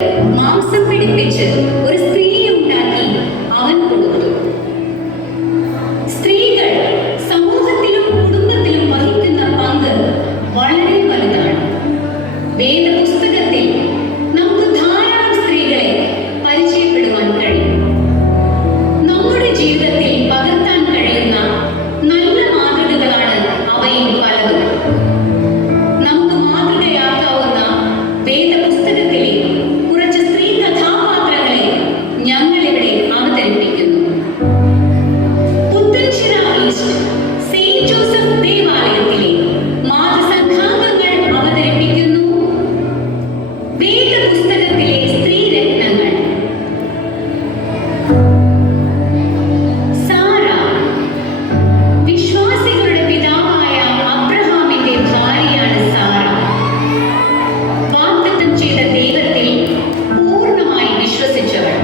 മാംസം പിടിപ്പിച്ച് ഒരു സ്ത്രീയെ ഉണ്ടാക്കി അവൻ കൊടുത്തു. സ്ത്രീകൾ സമൂഹത്തിലും കുടുംബത്തിലും വഹിക്കുന്ന പങ്ക് വളരെ വലുതാണ്. വേദപുസ്തകത്തിൽ നമുക്ക് ധാരാളം സ്ത്രീകളെ പരിചയപ്പെടുവാൻ കഴിയും. നമ്മുടെ ജീവിതത്തിൽ പകർത്താൻ കഴിയുന്ന നല്ല മാതൃകകളാണ് അവയിൽ പലതും. നമുക്ക് മാതൃകയാക്കാവുന്ന വേദപുസ്തകത്തിലെ കുറച്ച് സ്ത്രീ കഥാപാത്രങ്ങളെ ഞങ്ങളിവിടെ അവതരിപ്പിക്കുന്നു. പുത്തൻചിറ ഈസ്റ്റ് സെയിന്റ് ജോസഫ് ദേവാലയത്തിലെ മാതൃസംഘാംഗങ്ങൾ അവതരിപ്പിക്കുന്നു വേദപുസ്തകത്തിലെ സ്ത്രീരത്നങ്ങൾ. സാറ, വിശ്വാസികളുടെ പിതാവായ അബ്രഹാമിന്റെ ഭാര്യയാണ് സാറ. വാഗ്ദത്തം ചെയ്ത ദൈവത്തിൽ പൂർണ്ണമായി വിശ്വസിച്ചവൾ.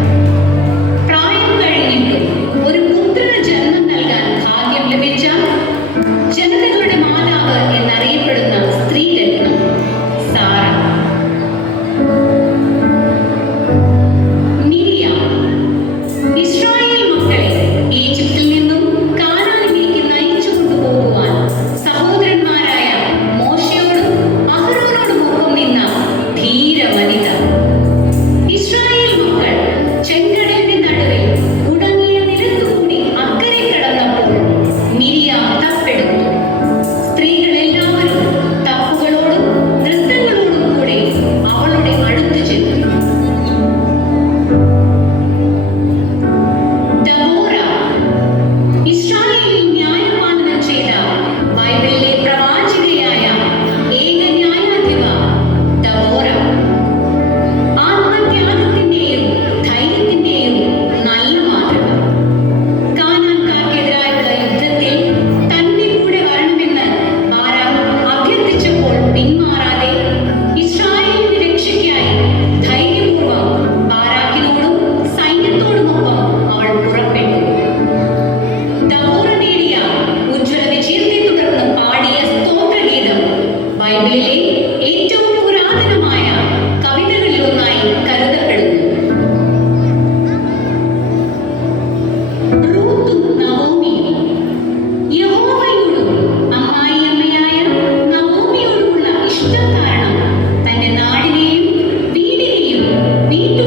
പ്രായം കഴിഞ്ഞിട്ടും ഒരു പുത്രന് ജന്മം നൽകാൻ ഭാഗ്യം ലഭിച്ച ജനതകളുടെ മാതാവ് എന്നറിയപ്പെടുന്ന സ്ത്രീരത്നം സാറ. മിരിയാം, ഇസ്രായേൽ മക്കളെ ഈജിപ്തിൽ നിന്നും കാനാനിലേക്ക് നയിച്ചു കൊണ്ടുപോകുവാൻ സഹോദരന്മാരായ മോശയോടും അഹരോനോടുമൊപ്പം നിന്ന ധീര വനിത. ഇസ്രായേൽ മക്കൾ ചെങ്കടലിന്റെ നടുവിൽ ഉടങ്ങിയ നിലത്തുകൂടി അക്കരെ കടന്നപ്പോൾ മിരിയാം തപ്പെടുത്തു. സ്ത്രീകളെല്ലാവരും തപ്പുകളോടും നൃത്തങ്ങളോടും കൂടെ അവളുടെ അടുത്ത് ചെന്നു. ദബോറ, ഇസ്രായേലിൽ ന്യായപാലനം ചെയ്ത ബൈബിളിലെ പ്രവാചകയായ ഏക ന്യായാധിപ ദബോറ. ആത്മത്യാഗത്തിന്റെയും ധൈര്യത്തിന്റെയും നല്ല മാതൃക. കാനാൻകാർക്കെതിരായുള്ള യുദ്ധത്തിൽ തന്റെ കൂടെ വരണമെന്ന് ബാരാക്ക് അഭ്യർത്ഥിച്ചപ്പോൾ പിന്മാറാതെ ഇസ്രായേലിന്റെ രക്ഷയ്ക്കായി ധൈര്യപൂർവ്വം ബാരാക്കിനോടും സൈന്യത്തോടുമൊപ്പം അവൾ പുറപ്പെട്ടു. ദബോറ നേടിയ ഉജ്ജ്വല വിജയത്തെ തുടർന്ന് പാടിയ സ്തോത്രഗീതം ബൈബിളിലെ ഏറ്റവും പുരാതനമായ കവിതകളിലൊന്നായി കരുതപ്പെടുന്നു. റൂത്തും നവോമിയും. യഹോവയോടും അമ്മായിയമ്മയായ നവോമിയോടുമുള്ള ഇഷ്ടം കാരണം തന്റെ നാടിനെയും വീടിനെയും വീട്ടു